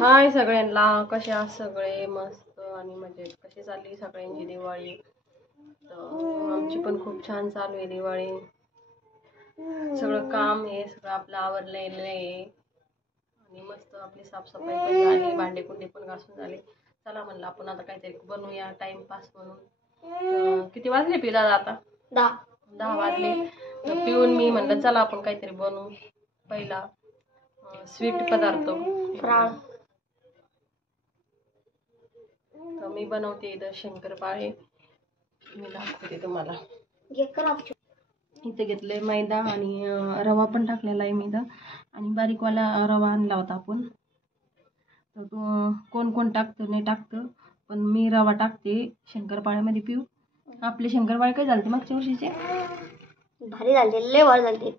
हाय सगळ्यांना, कसे आहात सगळे? मस्त आणि मजेत. कशी चालली सगळ्यांची दिवाळी? तर आमची पण खूप छान चालू आहे दिवाळी. सगळं काम हे सगळं आपलं आवरलेलं आहे आणि मस्त आपली साफसफाई पण झाली, भांडेकुंडे पण घासून झाले. चला म्हणलं आपण आता काहीतरी बनवूया टाइमपास म्हणून. किती वाजले पिला आता? 10 वाजले. तर पिऊन मी म्हणलं चला आपण काहीतरी बनवू. पहिला स्वीट पदार्थ फराळ. तर मी बनवते इथं शंकरपाळे. मी दाखवते तुम्हाला. इथे घेतलंय मैदा आणि रवा पण टाकलेला आहे मी इथं, आणि बारीकवाला रवा आणला होता आपण. तर कोण कोण टाकतं नाही टाकतं, पण मी रवा टाकते शंकरपाळ्यामध्ये. पिऊ, आपले शंकरपाळे काय झालते मागच्या वर्षीचे? भारी झाले, लय भारी झालते.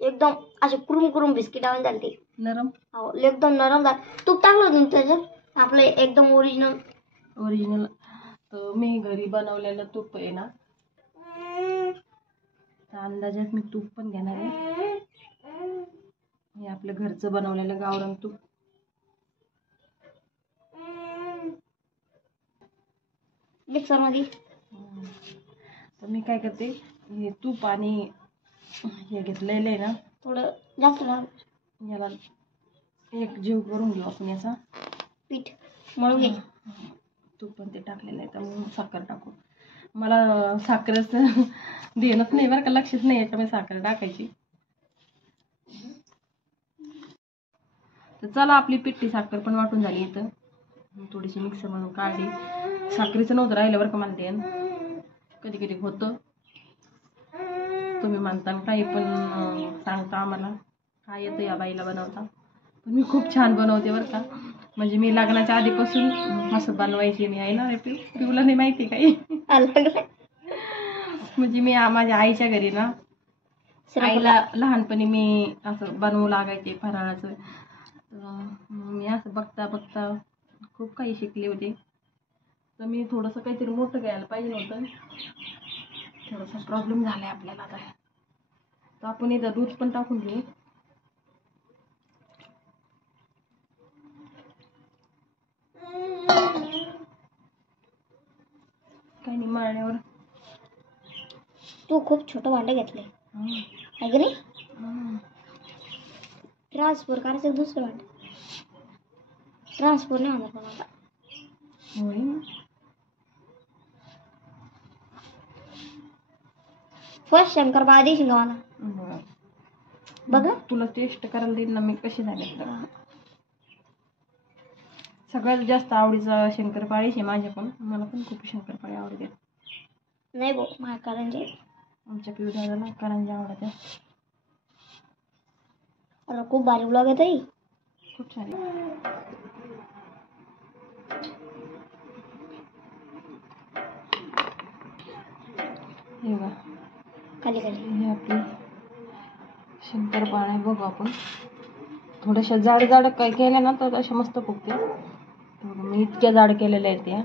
एकदम असे कुरुम कुरुम बिस्किट आणून झालते, नरम. हो एकदम नरम झाले. तूप टाकलं होतं त्याच्यात आपलं एकदम ओरिजिनल. तर मी घरी बनवलेलं तूप आहे ना, तर अंदाजात मी तूप पण घेणार आहे. हे आपलं घरचं बनवलेलं गावरान तूप. मिक्सर मध्ये. तर मी काय करते, हे तूप आणि हे घेतलेलं आहे ना, थोडं जास्त याला एक जीव करून घेऊ आपण. याचा पीठ मळून घे. तूप पण ते टाकलेलं आहे, तर मग साखर टाकू. मला साखरच देणच नाही बरं का, लक्षात नाही याच्यामध्ये साखर टाकायची. तर चला, आपली पिठी साखर पण वाटून झाली. इथं थोडीशी मिक्सर मधून काढली. साखरेचं नव्हतं राहिलं बरं का मला ते. कधी कधी होतं, तुम्ही म्हणता काही पण सांगता आम्हाला काय येतं या बाईला बनवता. पण मी खूप छान बनवते बरं का. म्हणजे मी लग्नाच्या आधीपासून असं बनवायची. मी आहे ना रे पिऊला नाही माहिती काही. म्हणजे मी माझ्या आईच्या घरी ना, आईला लहानपणी मी असं बनवू लागायचे फराळाचं. मी असं बघता बघता खूप काही शिकले होते. तर मी थोडंसं काहीतरी मोठं घ्यायला पाहिजे होतं. थोडासा प्रॉब्लेम झालाय आपल्याला आता. तर आपण इथं दूध पण टाकून घेऊ. काही नाही, मळण्यावर. तू खूप छोटं भांडं घेतलंय आहे नाही? ट्रान्सफर करायचं दुसरं भांडं. ट्रान्सफर नाही होणार पण आता. होय. फर्स्ट शंकरपाळा देशील का मला? बघ तुला टेस्ट करायला देईल ना मी कशी झाले. सगळ्यात जास्त आवडीचा शंकरपाळीच आहे माझ्या पण. मला पण खूप शंकरपाळी आवडते. नाही भाऊ, माझ्या करंजे. आमच्या पिऊ दादाला करंजे आवडते. अरे खूप भारी ब्लॉग आहे. खूप छान. हे बघा, खाली खाली हे आपली शंकरपाळ्या. बघू आपण थोड्याशा जाड जाड काय केल्या ना तर अशा मस्त फुगते. मी इतक्या जाड केलेल्या आहेत त्या.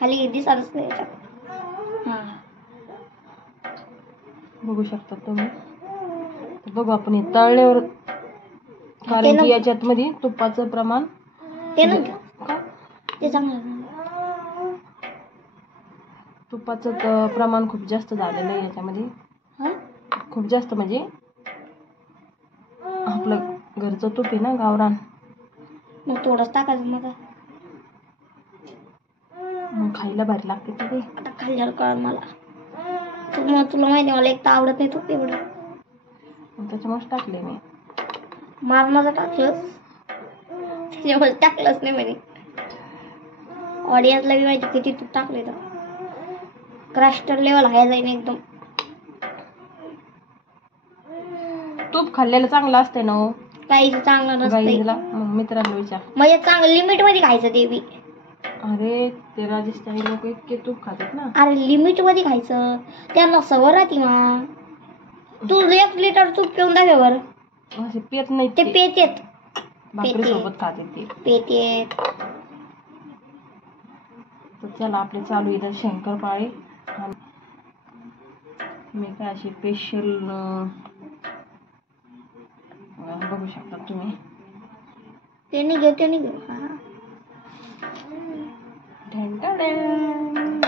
खाली दिसतच नाही. बघू शकता तुम्ही. तर बघू आपण हे तळल्यावर, कारण की याच्यात मध्ये तुपाचं प्रमाण तुपाचं प्रमाण खूप जास्त झालेलं आहे याच्यामध्ये. खूप जास्त म्हणजे आपलं घरचं तूप आहे ना, गावरान. मग थोडंच टाकायचं. मग खायला भारी लागते ते. आता खाल्ल्यावर कळ मला. तुला माहिती मला एक तर आवडत नाही तूप एवढं, त्याच्यामुळेच टाकले मी. माझं टाकलंच, त्याच्यामुळे टाकलंच नाही म्हणे. ऑडियन्सला बी माहिती किती तूप टाकले. तर क्रस्टर लेवल हाय जाईन एकदम. तूप खाल्लेलं चांगलं असते ना हो. काहीच चांगलं नसतं. मित्रांना विचार. म्हणजे चांगलं लिमिट मध्ये खायचं ते बी. अरे ते राजस्थानी लोक इतके तूप खातात ना. अरे लिमिट मध्ये खायचं, त्यांना सवय राहते. मग तू 1 लिटर तूप पिऊन दाखव बरं. असे पेत नाही ते पेतेत. भाकरी सोबत खाते ते पेतेत. तर चला, आपले चालू इथं शंकरपाळे. मी काय अशी स्पेशल बघू शकता तुम्ही. ते नाही घेऊ हा. ढेंटाळें.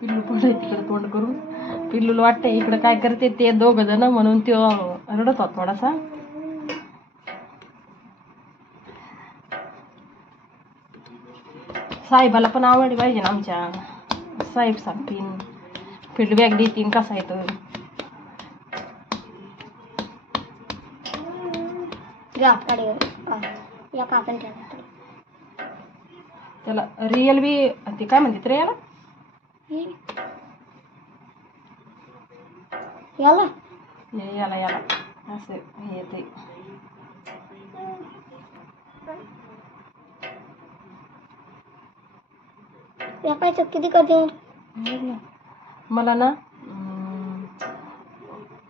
पिल्लू पण तिकडे तोंड करून. पिल्लूला वाटतं इकडे काय करते ते दोघ जण, म्हणून तो रडत होता थोडासा. साहेबाला पण आवडली पाहिजे ना आमच्या. साहेब सांगतील, फीडबॅक देतील कसा येतो. या काकण ठेवा त्याला रिअल बी ते काय म्हणतात रे याला. याला याला याला असं हे ते. याकायचं किती करते मला ना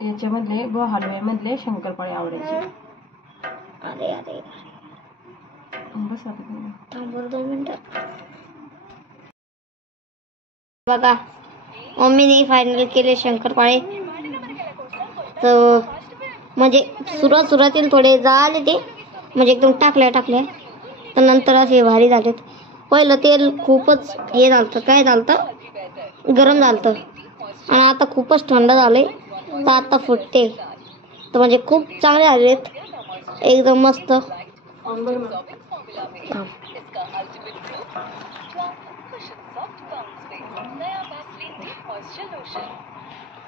याच्यामधले गो हलव्यामधले शंकरपाळे आवडायचे. अरे अरे बस आता थांब 2 मिनिटं. बघा मम्मीने फायनल केले शंकरपाळे. तर म्हणजे सुरुवातीला थोडे झाले ते, म्हणजे एकदम टाकल्या तर नंतर असे भारी झालेत. पहिलं तेल खूपच हे झालं, काय झालं, गरम झालं, आणि आता खूपच थंड झाले. तर आता फुटते. तर म्हणजे खूप चांगले झालेत, एकदम मस्त.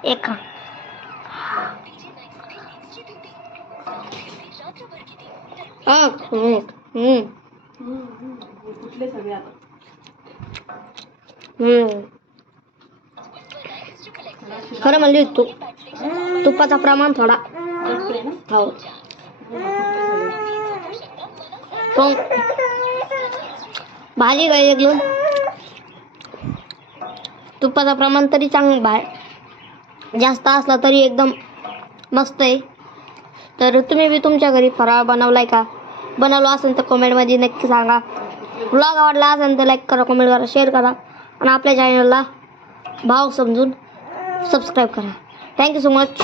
एक कुठले सगळे आता. खरं म्हणली तू तुपाचा प्रमाण थोडा हो. भाजी काय एकदम तुपाचा प्रमाण तरी चांगलं जास्त असला तरी एकदम मस्त आहे. तर तुम्ही बी तुमच्या घरी फराळ बनवलाय का? बनवला असेल तर कमेंटमध्ये नक्की सांगा. व्लॉग आवडला असेल तर लाईक करा, कमेंट करा, शेअर करा, आणि आपल्या चॅनलला भाव समजून सबस्क्राईब करा. Thank you so much.